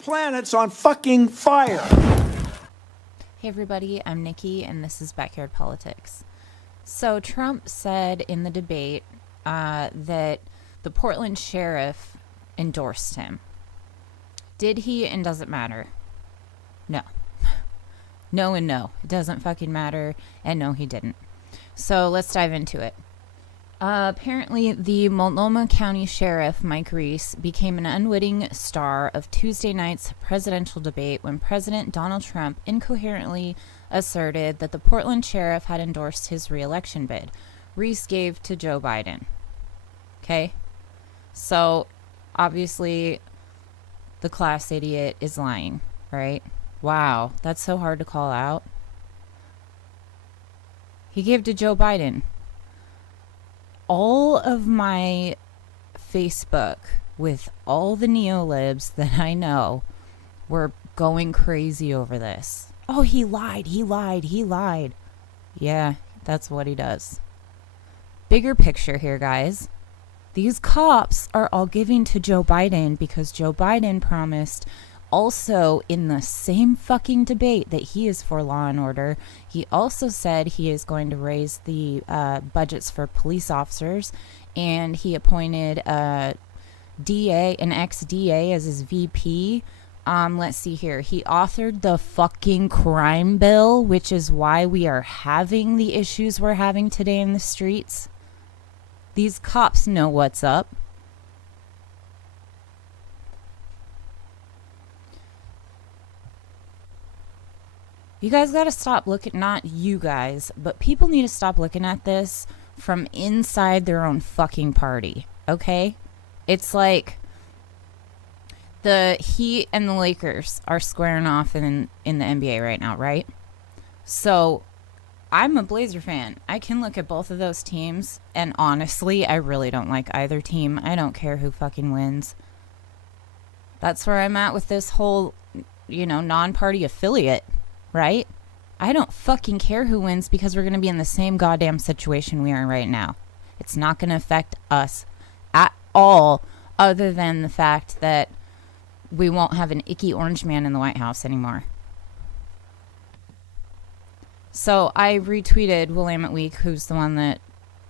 planet's on fucking fire. Hey everybody, I'm Nikki and this is Backyard Politics. So Trump said in the debate that the Portland sheriff endorsed him. Did he, and does it matter? No. No and no. It doesn't fucking matter, and no, he didn't. So let's dive into it. Apparently, the Multnomah County Sheriff, Mike Reese, became an unwitting star of Tuesday night's presidential debate when President Donald Trump incoherently asserted that the Portland sheriff had endorsed his re-election bid. Reese gave to Joe Biden. Okay? So, obviously, the class idiot is lying, right? Wow, that's so hard to call out. He gave to Joe Biden. All of my Facebook with all the neolibs that I know were going crazy over this. Oh, he lied. Yeah, that's what he does. Bigger picture here, guys. These cops are all giving to Joe Biden because Joe Biden promised also in the same fucking debate that he is for law and order. He also said he is going to raise the budgets for police officers, and he appointed a DA, an ex-DA, as his VP. Let's see here. He authored the fucking crime bill, which is why we are having the issues we're having today in the streets. These cops know what's up. You guys got to stop looking, not you guys, but people need to stop looking at this from inside their own fucking party, okay? It's like the Heat and the Lakers are squaring off in the NBA right now, right? So I'm a Blazer fan. I can look at both of those teams, and honestly, I really don't like either team. I don't care who fucking wins. That's where I'm at with this whole, non-party affiliate. Right? I don't fucking care who wins because we're going to be in the same goddamn situation we are right now. It's not going to affect us at all, other than the fact that we won't have an icky orange man in the White House anymore. So I retweeted Willamette Week, who's the one that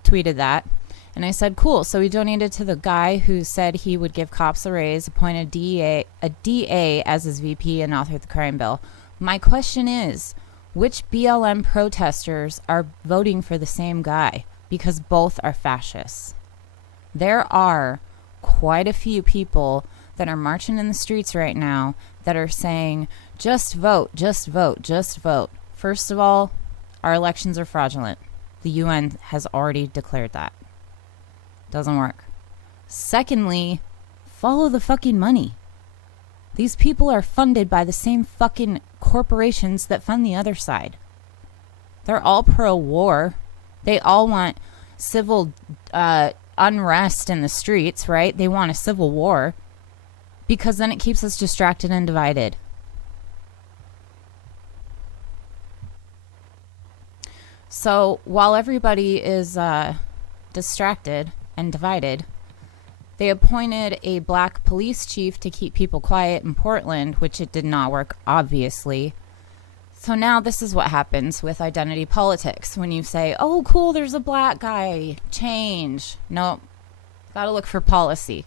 tweeted that. And I said, cool. So we donated to the guy who said he would give cops a raise, appointed a DA as his VP, and authored the crime bill. My question is, which BLM protesters are voting for the same guy? Because both are fascists. There are quite a few people that are marching in the streets right now that are saying, just vote, just vote, just vote. First of all, our elections are fraudulent. The UN has already declared that. Doesn't work. Secondly, follow the fucking money. These people are funded by the same fucking corporations that fund the other side. They're all pro-war. They all want civil unrest in the streets, right? They want a civil war because then it keeps us distracted and divided. So while everybody is distracted and divided, they appointed a black police chief to keep people quiet in Portland, which it did not work, obviously. So now this is what happens with identity politics. When you say, oh, cool, there's a black guy, change. Nope. Gotta look for policy.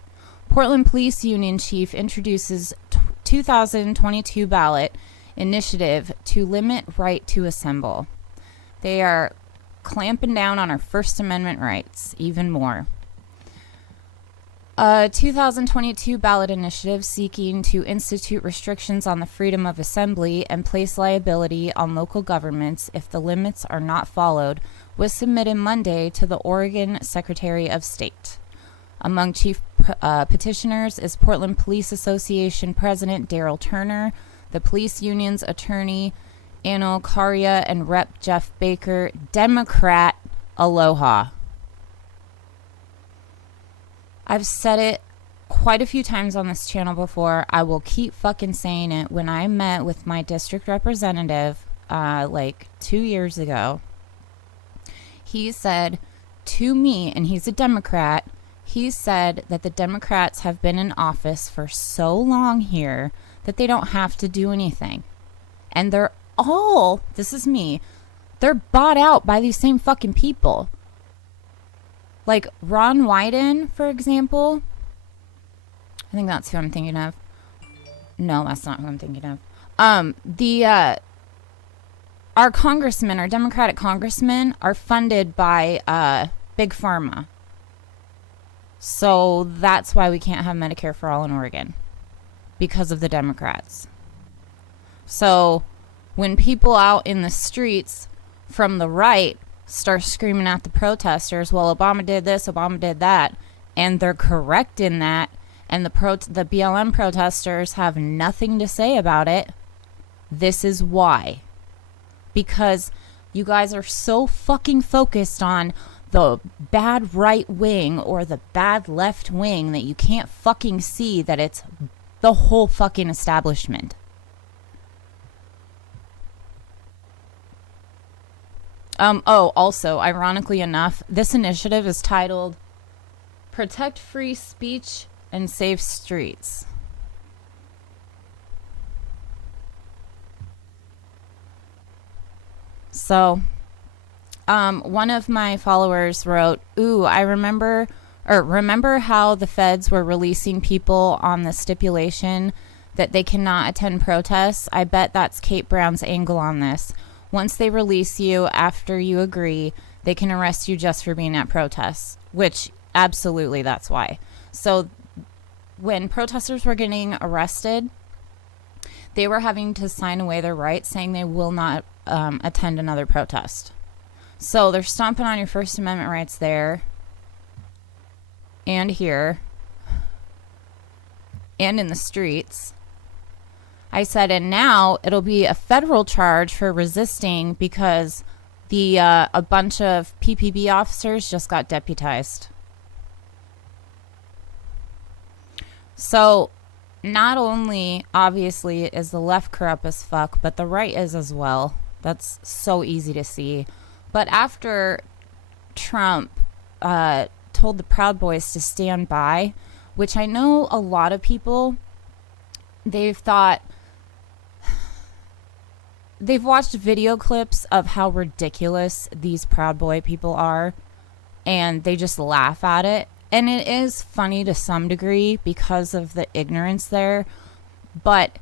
Portland Police Union chief introduces 2022 ballot initiative to limit right to assemble. They are clamping down on our First Amendment rights even more. A 2022 ballot initiative seeking to institute restrictions on the freedom of assembly and place liability on local governments if the limits are not followed was submitted Monday to the Oregon Secretary of State. Among chief petitioners is Portland Police Association President Daryl Turner, the police union's attorney Anil Karia, and Rep. Jeff Baker, Democrat. Aloha. I've said it quite a few times on this channel before. I will keep fucking saying it. When I met with my district representative, 2 years ago, he said to me, and he's a Democrat, he said that the Democrats have been in office for so long here that they don't have to do anything. And they're all, this is me, they're bought out by these same fucking people. Like Ron Wyden, for example. I think that's who I'm thinking of. No, that's not who I'm thinking of. Our congressmen, our Democratic congressmen, are funded by Big Pharma. So that's why we can't have Medicare for all in Oregon. Because of the Democrats. So when people out in the streets from the right start screaming at the protesters, well, Obama did this, Obama did that, and they're correct in that, and the BLM protesters have nothing to say about it, this is why. Because you guys are so fucking focused on the bad right wing or the bad left wing that you can't fucking see that it's the whole fucking establishment. Also, ironically enough, this initiative is titled Protect Free Speech and Safe Streets. So, one of my followers wrote, "Ooh, I remember how the feds were releasing people on the stipulation that they cannot attend protests. I bet that's Kate Brown's angle on this. Once they release you after you agree, they can arrest you just for being at protests," which absolutely that's why. So when protesters were getting arrested, they were having to sign away their rights saying they will not attend another protest. So they're stomping on your First Amendment rights there and here and in the streets. I said, and now it'll be a federal charge for resisting because a bunch of PPB officers just got deputized. So not only, obviously, is the left corrupt as fuck, but the right is as well. That's so easy to see. But after Trump told the Proud Boys to stand by, which I know a lot of people, they've watched video clips of how ridiculous these Proud Boy people are, and they just laugh at it. And it is funny to some degree because of the ignorance there, but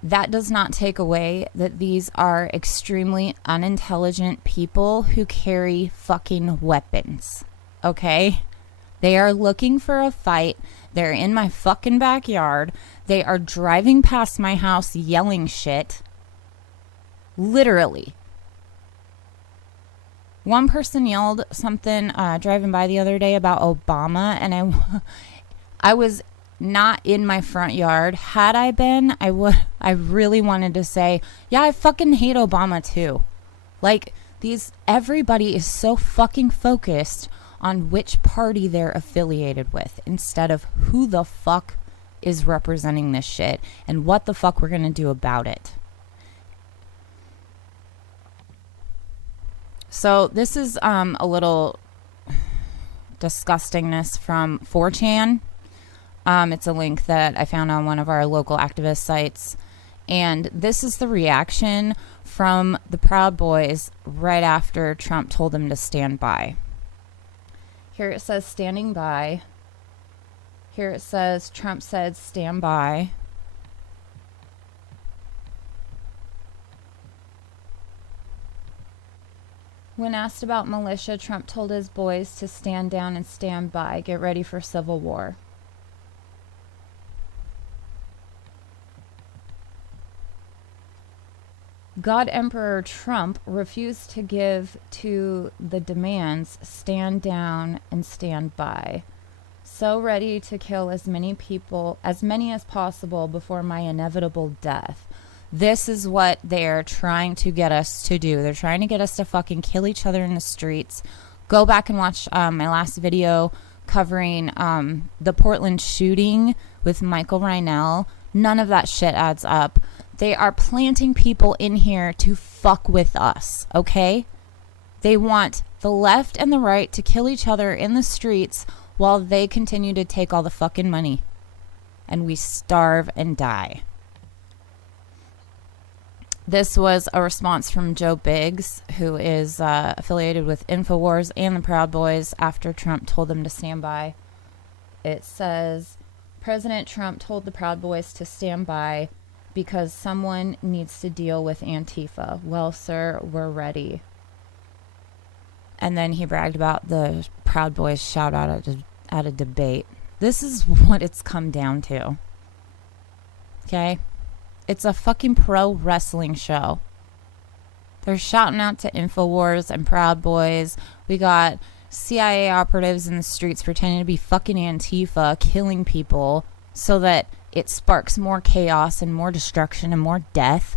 that does not take away that these are extremely unintelligent people who carry fucking weapons, okay? They are looking for a fight. They're in my fucking backyard. They are driving past my house yelling shit. Literally. One person yelled something driving by the other day about Obama, and I was not in my front yard. Had I been, I really wanted to say, yeah, I fucking hate Obama too. Like, everybody is so fucking focused on which party they're affiliated with instead of who the fuck is representing this shit and what the fuck we're gonna do about it. So this is a little disgustingness from 4chan. It's a link that I found on one of our local activist sites. And this is the reaction from the Proud Boys right after Trump told them to stand by. Here it says standing by. Here it says Trump said stand by. When asked about militia, Trump told his boys to stand down and stand by. Get ready for civil war. God Emperor Trump refused to give to the demands, stand down and stand by. So ready to kill as many as possible before my inevitable death. This is what they're trying to get us to do. They're trying to get us to fucking kill each other in the streets. Go back and watch my last video covering the Portland shooting with Michael Reinell. None of that shit adds up. They are planting people in here to fuck with us, okay? They want the left and the right to kill each other in the streets while they continue to take all the fucking money. And we starve and die. This was a response from Joe Biggs, who is affiliated with InfoWars and the Proud Boys, after Trump told them to stand by. It says, President Trump told the Proud Boys to stand by because someone needs to deal with Antifa. Well, sir, we're ready. And then he bragged about the Proud Boys shout out at a debate. This is what it's come down to. Okay? It's a fucking pro wrestling show. They're shouting out to InfoWars and Proud Boys. We got CIA operatives in the streets pretending to be fucking Antifa, killing people so that it sparks more chaos and more destruction and more death.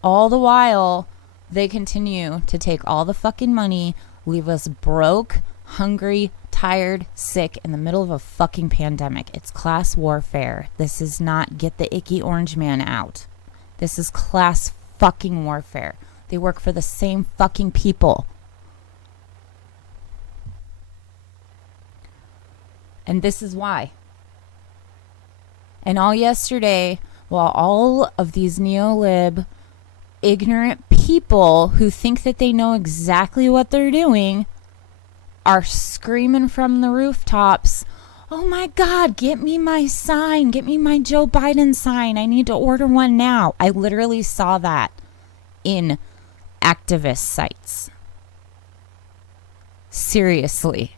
All the while, they continue to take all the fucking money, leave us broke, hungry, tired, sick in the middle of a fucking pandemic. It's class warfare. This is not get the icky orange man out. This is class fucking warfare. They work for the same fucking people. And this is why. And all yesterday, while all of these neo-lib, ignorant people who think that they know exactly what they're doing are screaming from the rooftops, oh my God, get me my sign. Get me my Joe Biden sign. I need to order one now. I literally saw that in activist sites. Seriously.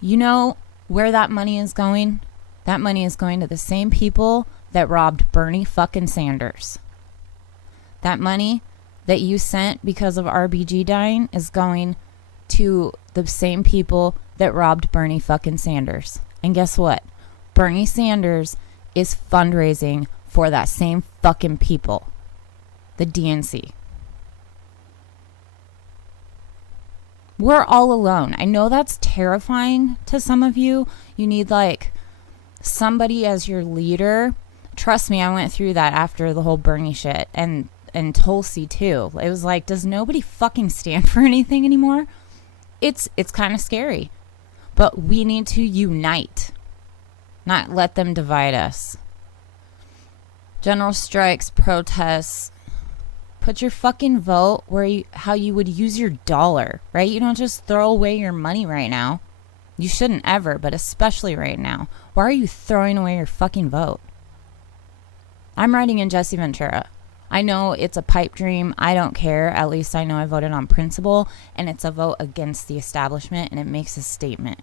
You know where that money is going? That money is going to the same people that robbed Bernie fucking Sanders. That money that you sent because of RBG dying is going to the same people that robbed Bernie fucking Sanders. And guess what? Bernie Sanders is fundraising for that same fucking people. The DNC. We're all alone. I know that's terrifying to some of you. You need like somebody as your leader. Trust me, I went through that after the whole Bernie shit. And Tulsi too. It was like, does nobody fucking stand for anything anymore? It's kind of scary. But we need to unite. Not let them divide us. General strikes, protests. Put your fucking vote where how you would use your dollar, right? You don't just throw away your money right now. You shouldn't ever, but especially right now. Why are you throwing away your fucking vote? I'm writing in Jesse Ventura. I know it's a pipe dream. I don't care. At least I know I voted on principle, and it's a vote against the establishment, and it makes a statement.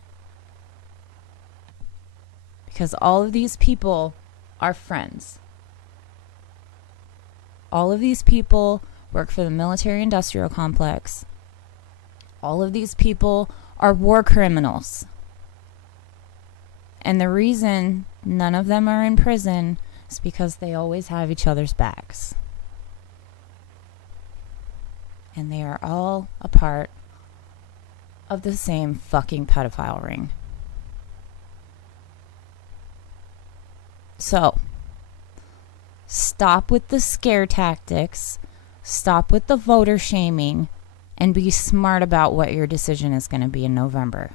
Because all of these people are friends. All of these people work for the military-industrial complex. All of these people are war criminals. And the reason none of them are in prison is because they always have each other's backs. And they are all a part of the same fucking pedophile ring. So, stop with the scare tactics, stop with the voter shaming, and be smart about what your decision is going to be in November.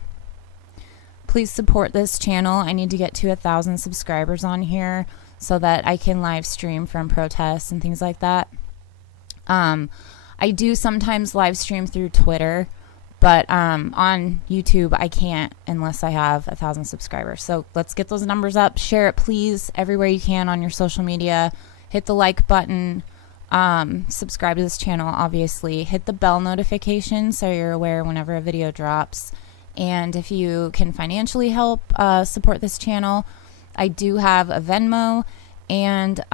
Please support this channel. I need to get to 1,000 subscribers on here so that I can live stream from protests and things like that. I do sometimes live stream through Twitter, but on YouTube I can't unless I have 1,000 subscribers. So let's get those numbers up. Share it, please, everywhere you can on your social media. Hit the like button. Subscribe to this channel, obviously. Hit the bell notification so you're aware whenever a video drops. And if you can financially help support this channel, I do have a Venmo and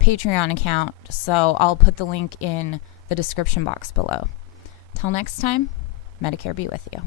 Patreon account, so I'll put the link in the description box below. Till next time, Medicare be with you.